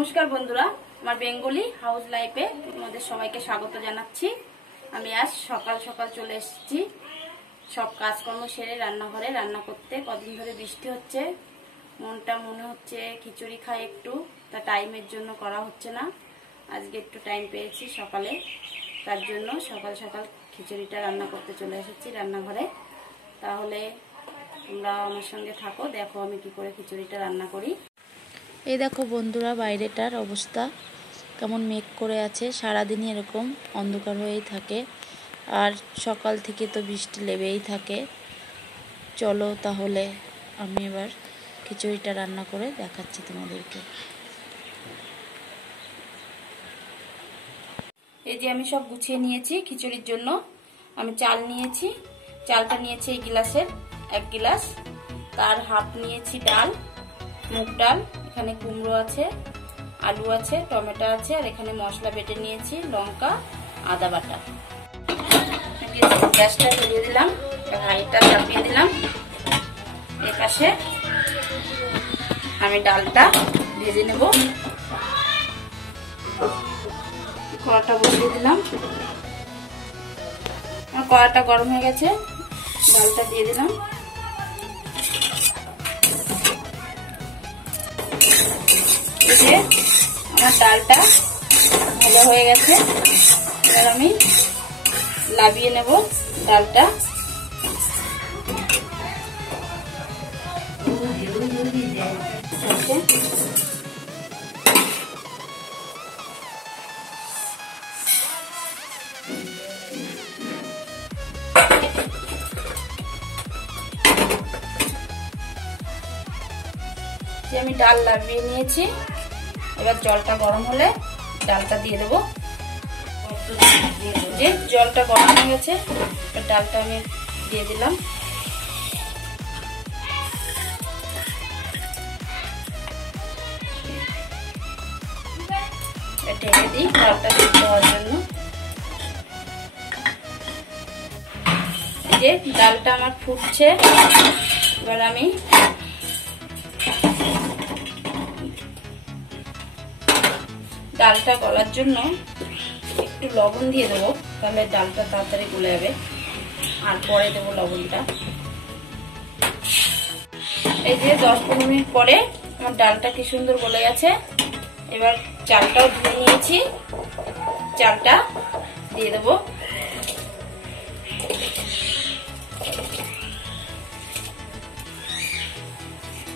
নমস্কার বন্ধুরা, আমার বেঙ্গলি হাউস লাইফে তোমাদের সবাইকে স্বাগত জানাচ্ছি। আমি আজ সকাল সকাল চলে এসেছি সব কাজকর্ম সেরে রান্নাঘরে রান্না করতে। কদিন ধরে বৃষ্টি হচ্ছে, মনটা মনে হচ্ছে খিচুড়ি খাই একটু, তা টাইমের জন্য করা হচ্ছে না। আজকে একটু টাইম পেয়েছি সকালে, তার জন্য সকাল সকাল খিচুড়িটা রান্না করতে চলে এসেছি রান্নাঘরে। তাহলে তোমরা আমার সঙ্গে থাকো, দেখো আমি কি করে খিচুড়িটা রান্না করি। এই দেখো বন্ধুরা, বাইরেটার অবস্থা কেমন মেঘ করে আছে। সারাদিনই এরকম অন্ধকার হয়েই থাকে, আর সকাল থেকে তো বৃষ্টি লেবেই থাকে। চলো তাহলে আমি এবার খিচুড়িটা রান্না করে দেখাচ্ছি তোমাদেরকে। এই যে আমি সব গুছিয়ে নিয়েছি খিচুড়ির জন্য। আমি চাল নিয়েছি, চালটা নিয়েছি এই গ্লাসের 1 গ্লাস, তার হাফ নিয়েছি ডাল, মুগ ডাল, এখানে কুমড়ো আছে, আলু আছে, টমেটো আছে, আর এখানে মশলা বেটে নিয়েছি, লঙ্কা, আদা বাটা। গ্যাসটা জ্বালিয়ে দিলাম, হাঁড়িটা চাপিয়ে দিলাম। এর পাশে আমি ডালটা ভেজে নেব। কড়াটা বসিয়ে দিলাম, কড়াটা গরম হয়ে গেছে, ডালটা দিয়ে দিলাম। আমার ডালটা ভালো হয়ে গেছে, এবার আমি লাবিয়ে নেব ডালটা। আমি ডাল লাবিয়ে নিয়েছি, এবার জলটা গরম হলে ডালটা দিয়ে দেবো। যে জলটা গরম হয়ে গেছে, ডালটা আমি দিয়ে দিলাম। ঢেকে দিই ডালটা সিদ্ধ হওয়ার জন্য। এই যে ডালটা আমার ফুটছে, এবার আমি ডালটা গলার জন্য একটু লবণ দিয়ে দেবো, তাহলে ডালটা তাড়াতাড়ি গলে যাবে, আর পরে দেবো লবণটা। এই যে 10-15 মিনিট পরে আমার ডালটা কি সুন্দর গলে গেছে। এবার চালটাও ধুয়ে নিয়েছি, চালটা দিয়ে দেবো।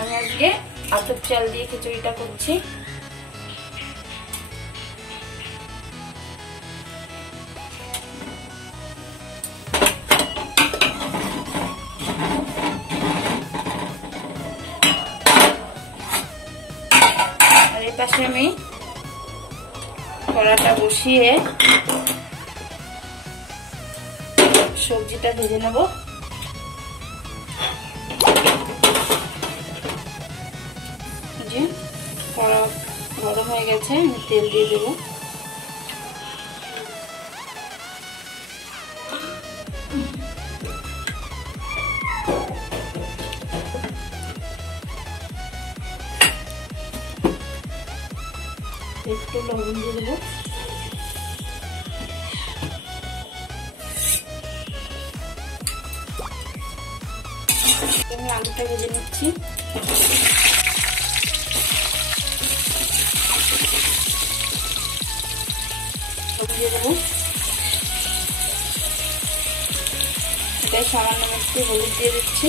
আমি আজকে আতপ চাল দিয়ে খিচুড়িটা করছি। পাশে আমি কড়াটা বসিয়ে সবজিটা ভেজে নেব। যে কড়া গরম হয়ে গেছে, আমি তেল দিয়ে দেবো। একটু লবণ দিয়ে দেবো। আমি আলুটা ভেজে নিচ্ছি। দিয়ে দেবো, এটাই সামান্য একটু হলুদ দিয়ে দিচ্ছি।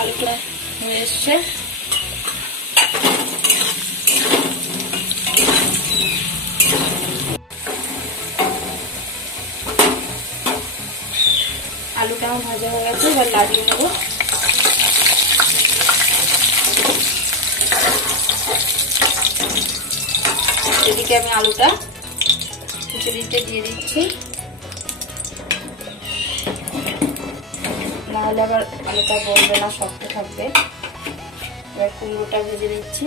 আলুটা হয়ে এসছে, আলুটা আমার ভাজা হয়ে গেছে, এবার লাগিয়ে নেব। এদিকে আমি আলুটা খিচুড়িতে দিয়ে দিচ্ছি, নাহলে আবার আলুটা গলবে না, শক্ত থাকবে। এবার কুমড়োটা ভেজে নিচ্ছি।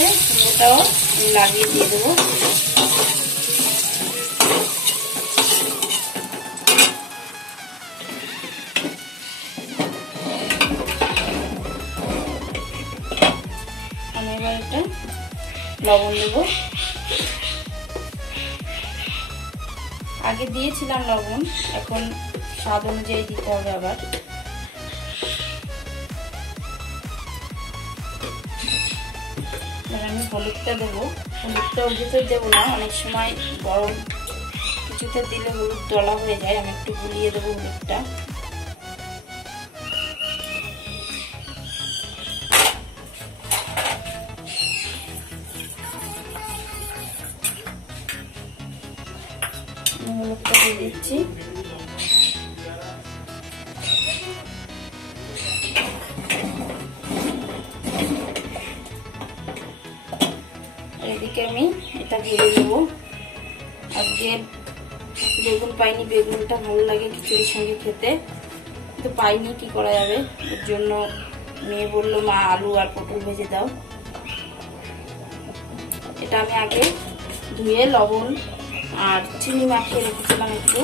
গেছে, কুমড়োটাও লাগিয়ে দিয়ে দেবো। আমি এবার এটা লবণ দেব। আগে দিয়েছিলাম লবণ, এখন স্বাদ অনুযায়ী দিতে হবে আবার। আমি হলুদটা দেবো, হলুদটা ওর ভিতর দেবো না, অনেক সময় গরম কিছুতে দিলে হলুদ দলা হয়ে যায়। আমি একটু গুলিয়ে দেবো হলুদটা। হলুদটা দিয়ে দিচ্ছি। এদিকে আমি এটা ভেজে দেবো। আজকে বেগুন পাইনি, বেগুনটা ভালো লাগে খিচুড়ির সঙ্গে খেতে, কিন্তু পাইনি, কি করা যাবে। এর জন্য মেয়ে বললো মা আলু আর পটল ভেজে দাও। এটা আমি আগে ধুয়ে লবণ আর চিনি মাখিয়ে রেখেছিলাম একটু।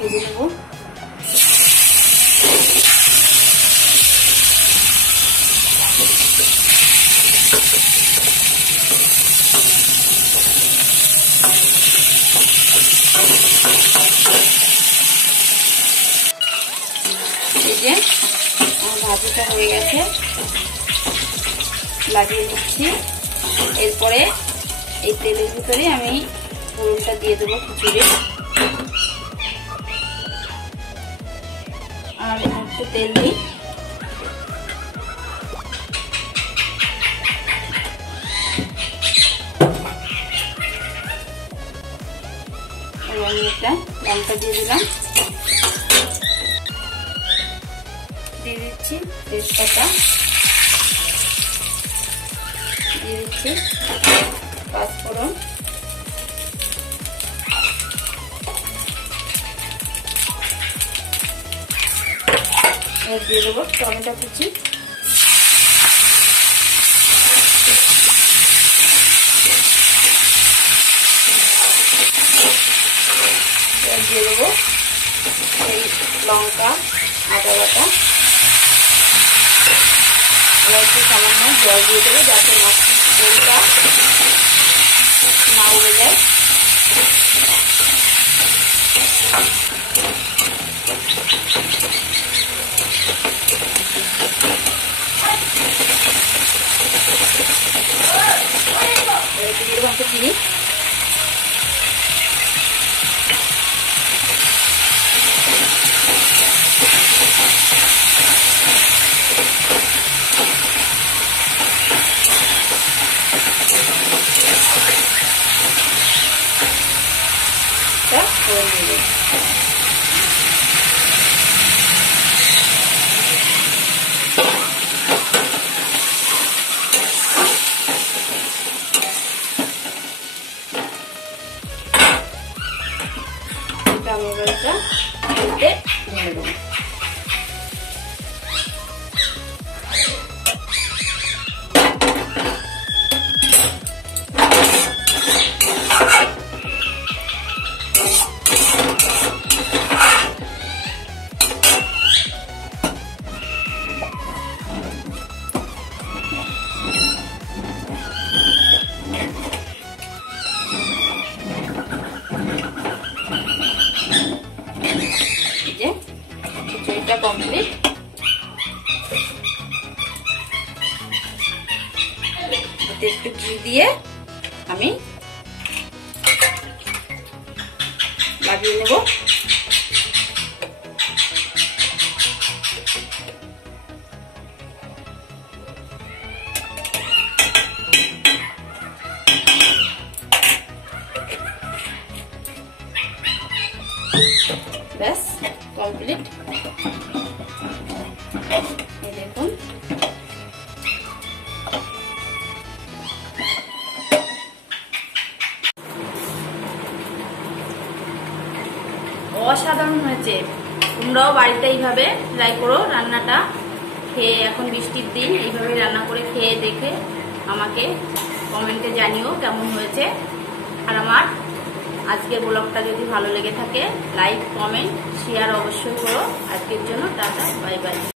ভেজে নেব। এই যে আমার ভাজিটা হয়ে গেছে, লাগিয়ে দিচ্ছি। এরপরে এই তেলের ভিতরে আমি ফোড়নটা দিয়ে দেবো খিচুড়ি। আর একটু তেল দিই। আমি একটা লঙ্কা দিয়ে দিলাম, দিয়ে দিচ্ছি তেজপাতা, দিয়ে দিচ্ছি পাঁচফোড়ন, এবার দিয়ে দেবো টমেটো কুচি, এবার দিয়ে দেবো এই লঙ্কা আদা বাটা। এবার একটু সামান্য জল দিয়ে দেবো যাতে মাছটা না উড়ে যায়। দিয়ে দেবো একটা চিনি, টমেটোটা ঢেলে দেবো। খিচুড়িটা কমপ্লিট। একটু ঘি দিয়ে আমি লাগিয়ে নেব। ব্যাস কমপ্লিট। এই দেখুন অসাধারণ হয়েছে। তোমরাও বাড়িতে এইভাবে ট্রাই করো রান্নাটা। খেয়ে, এখন বৃষ্টির দিন, এইভাবে রান্না করে খেয়ে দেখে আমাকে কমেন্টে জানিও কেমন হয়েছে। আর আমার আজকের ব্লগটা যদি ভালো লেগে থাকে লাইক, কমেন্ট, শেয়ার অবশ্যই করো। আজকের জন্য টাটা, বাই বাই।